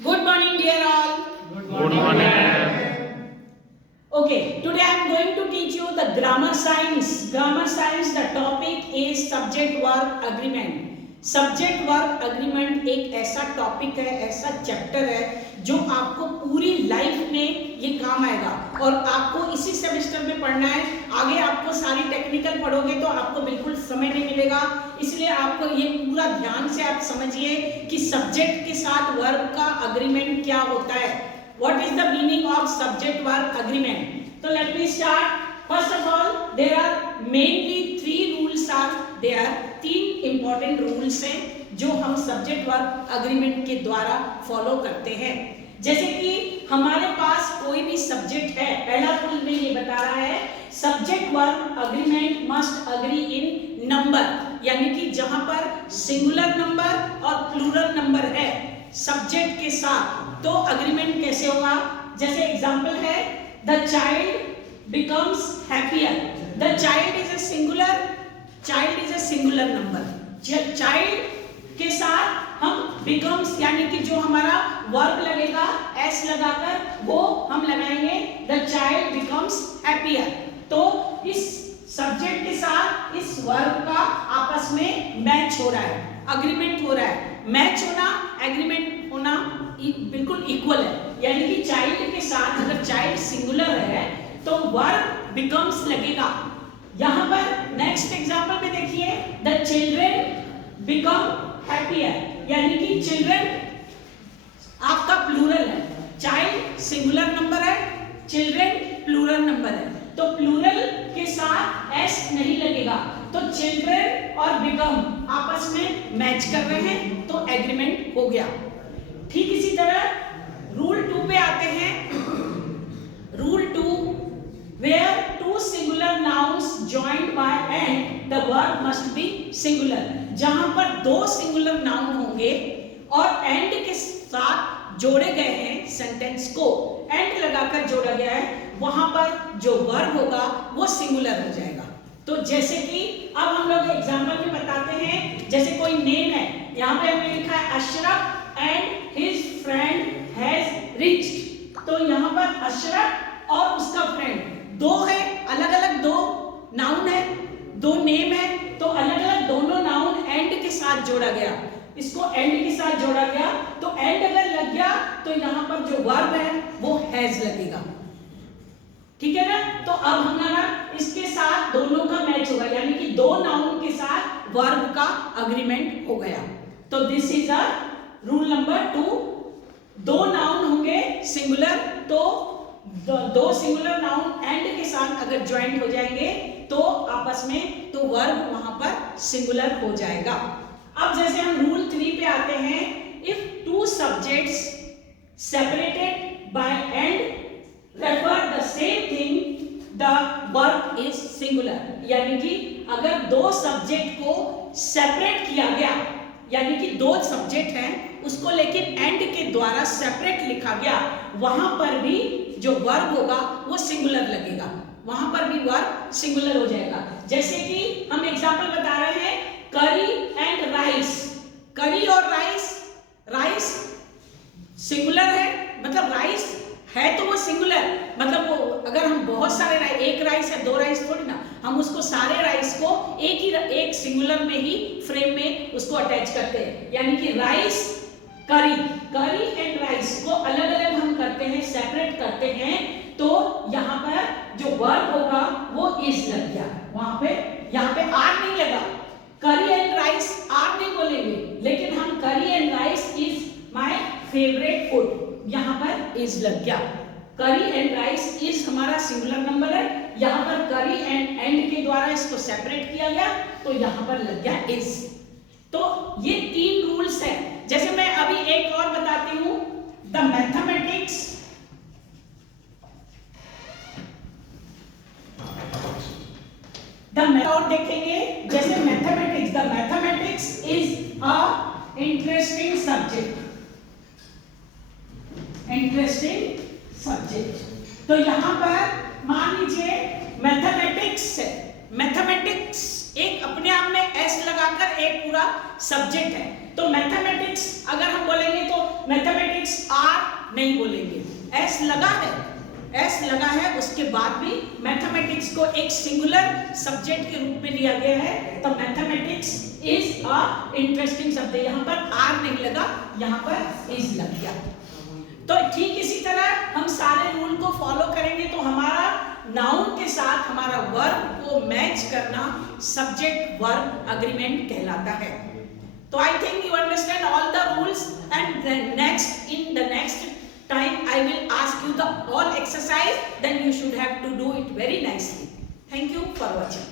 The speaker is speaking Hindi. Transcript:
Good morning, dear all. Good morning. Okay, today I am going to teach you the grammar science. Grammar science, the topic is subject verb agreement. Subject verb agreement एक ऐसा टॉपिक है, ऐसा चैप्टर है जो आपको पूरी लाइफ में ये काम आएगा और आपको इसी सेमेस्टर में पढ़ना है। आगे आपको सारी टेक्निकल पढ़ोगे तो आपको बिल्कुल समय नहीं मिलेगा, इसलिए आपको ये पूरा ध्यान से आप समझिए कि सब्जेक्ट के साथ वर्ब का अग्रीमेंट क्या होता है। What is the meaning of subject verb agreement? So let me start. First of all, there are mainly three rules are there. तीन important rules हैं जो हम subject verb agreement के द्वारा follow करते हैं। जैसे कि हमारे पास कोई भी subject है, पहला rule में ये बता रहा है subject verb agreement must agree in number, यानी कि जहां पर singular number और plural number है subject के साथ तो अग्रीमेंट कैसे होगा। जैसे एग्जांपल है the child becomes happier. The child is a singular number. Child के साथ हम बिकम्स यानी कि जो हमारा वर्ब लगेगा एस लगाकर वो हम लगाएंगे द चाइल्ड बिकम्स हैप्पियर। तो इस सब्जेक्ट के साथ इस वर्ब का आपस में मैच हो रहा है, अग्रीमेंट हो रहा है। मैच होना, एग्रीमेंट होना बिल्कुल इक्वल है, यानी कि चाइल्ड के साथ अगर चाइल्ड सिंगुलर है तो वर्ब बिकम्स लगेगा। यहां पर नेक्स्ट एग्जांपल में देखिए द चिल्ड्रन बिकम हैप्पियर, यानी कि चिल्ड्रन आपका प्लूरल है, चाइल्ड सिंगुलर नंबर है, चिल्ड्रन प्लूरल नंबर है, तो प्लूरल के साथ एस नहीं लगेगा, तो चिल्ड्रन और बिकम आपस में मैच कर रहे हैं तो एग्रीमेंट हो गया। ठीक इसी तरह रूल 2 पे आते हैं। Rule 2 where two singular nouns joined by and the verb must be singular. जहां पर दो सिंगुलर नाउन होंगे और एंड के साथ जोड़े गए हैं, सेंटेंस को एंड लगाकर जोड़ा गया है, वहां पर जो वर्ब होगा वो सिंगुलर हो जाएगा। तो जैसे कि अब हम लोग एग्जांपल में बताते हैं, जैसे कोई नेम है, यहाँ पे हमने लिखा है Ashraf and his friend has reached। तो यहाँ पर अशरफ और उसका फ्रेंड दो है, अलग अलग दो नाउन है, दो नेम है, तो अलग अलग दोनों नाउन एंड के साथ जोड़ा गया। इसको एंड के साथ जोड़ा गया तो एंड अगर लग गया तो यहाँ पर जो वर्ब है वो हैज लगेगा। ठीक है ना। तो अब हमारा इसके साथ दोनों का मैच होगा, यानी कि दो नाउन के साथ वर्ब का अग्रीमेंट हो गया। तो this is a rule number 2। दो नाउन होंगे सिंगुलर तो दो सिंगुलर नाउन एंड के साथ अगर ज्वाइंट हो जाएंगे तो आपस में तो वर्ब वहां पर सिंगुलर हो जाएगा। अब जैसे हम रूल 3 पे आते हैं, if two subjects separated by and refer the same thing the verb is singular, यानी कि अगर दो सब्जेक्ट को सेपरेट किया गया, यानी कि दो सब्जेक्ट हैं उसको लेकिन एंड के द्वारा सेपरेट लिखा गया, वहां पर भी जो वर्ब होगा वो सिंगुलर लगेगा, वहां पर भी वर्ब सिंगुलर हो जाएगा। जैसे कि हम एग्जांपल बता रहे हैं करी एंड राइस। करी और राइस, राइस सिंगुलर है, मतलब राइस है तो वो सिंगुलर, मतलब वो अगर हम बहुत सारे राइस, एक राइस है, दो राइस थोड़ी ना, हम उसको सारे राइस को एक सिंगुलर में ही फ्रेम में उसको अटैच करते हैं, यानी कि राइस करी, करी एंड राइस को अलग अलग हम करते हैं, सेपरेट करते हैं, तो यहाँ पर जो वर्ब होगा वो इज लग गया, वहां पे यहाँ पे आर नहीं लगा। करी एंड राइस आर नहीं बोलेंगे, लेकिन हम करी and rice is my favourite food, यहाँ पर इज लग गया। करी एंड राइस इज हमारा सिंगुलर नंबर है, यहाँ पर करी एंड के द्वारा इसको सेपरेट किया गया तो यहाँ पर लग गया इज। तो ये तीन रूल्स हैं। जैसे मैं अभी एक और बताती हूं, द मैथमेटिक्स और देखेंगे, जैसे mathematics, the mathematics is a interesting subject, interesting subject. तो यहां पर मान लीजिए मैथमेटिक्स है, मैथमेटिक्स एक अपने आप में एस लगाकर एक पूरा सब्जेक्ट है, तो मैथमेटिक्स अगर हम बोलेंगे तो मैथमेटिक्स नहीं बोलेंगे। एस लगा है, एस लगा है, उसके बाद भी मैथमेटिक्स को एक सिंगुलर सब्जेक्ट के रूप में लिया गया है, तो मैथमेटिक्स इज अ इंटरेस्टिंग शब्द। यहाँ पर आर नहीं लगा, यहाँ पर इज लग गया। तो ठीक इसी तरह हम सारे रूल को फॉलो करेंगे तो हमारा नाउन के साथ हमारा वर्ब को मैच करना सब्जेक्ट वर्ब अग्रीमेंट कहलाता है। तो I think you understand all the rules and next in the next time I will ask you the all exercise, then you should have to do it very nicely. Thank you for watching.